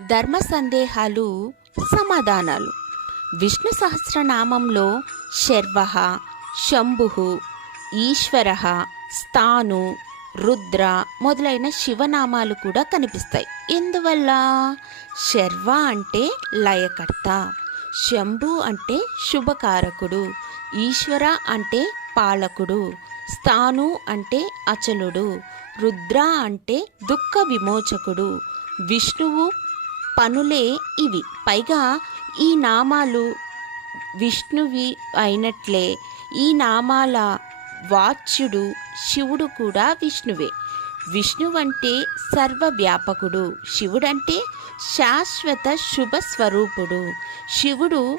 ధర్మ సందేహాలు సమాధానాలు. విష్ణు సహస్రనామంలో శర్వః, శంభుః, ఈశ్వరః, స్థాను, రుద్ర మొదలైన శివనామాలు కూడా కనిపిస్తాయి. ఎందువల్ల? శర్వ అంటే లయకర్త, శంభు అంటే శుభకారకుడు, ఈశ్వర అంటే పాలకుడు, స్థాను అంటే అచలుడు, రుద్ర అంటే దుఃఖ విమోచకుడు, విష్ణువు పనులే ఇవి. పైగా ఈ నామాలు విష్ణువి అయినట్లే ఈ నామాల వాచ్యుడు శివుడు కూడా విష్ణువే. విష్ణువంటే సర్వవ్యాపకుడు, శివుడంటే శాశ్వత శుభ స్వరూపుడు. శివుడు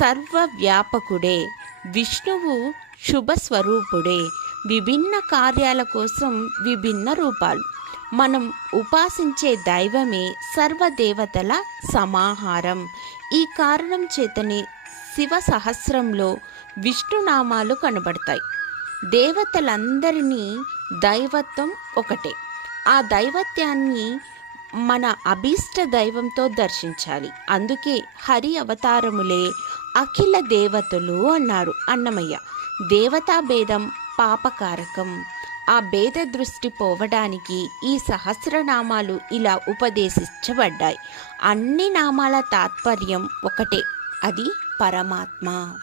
సర్వవ్యాపకుడే, విష్ణువు శుభ స్వరూపుడే. విభిన్న కార్యాల కోసం విభిన్న రూపాలు. మనం ఉపాసించే దైవమే సర్వదేవతల సమాహారం. ఈ కారణం చేతనే శివ సహస్రంలో విష్ణునామాలు కనబడతాయి. దేవతలందరినీ దైవత్వం ఒకటే. ఆ దైవత్యాన్ని మన అభీష్ట దైవంతో దర్శించాలి. అందుకే హరి అవతారములే అఖిల దేవతలు అన్నారు అన్నమయ్య. దేవతా భేదం పాపకారకం. ఆ భేద దృష్టి పోవడానికి ఈ సహస్రనామాలు ఇలా ఉపదేశించబడ్డాయి. అన్ని నామాల తాత్పర్యం ఒకటే, అది పరమాత్మ.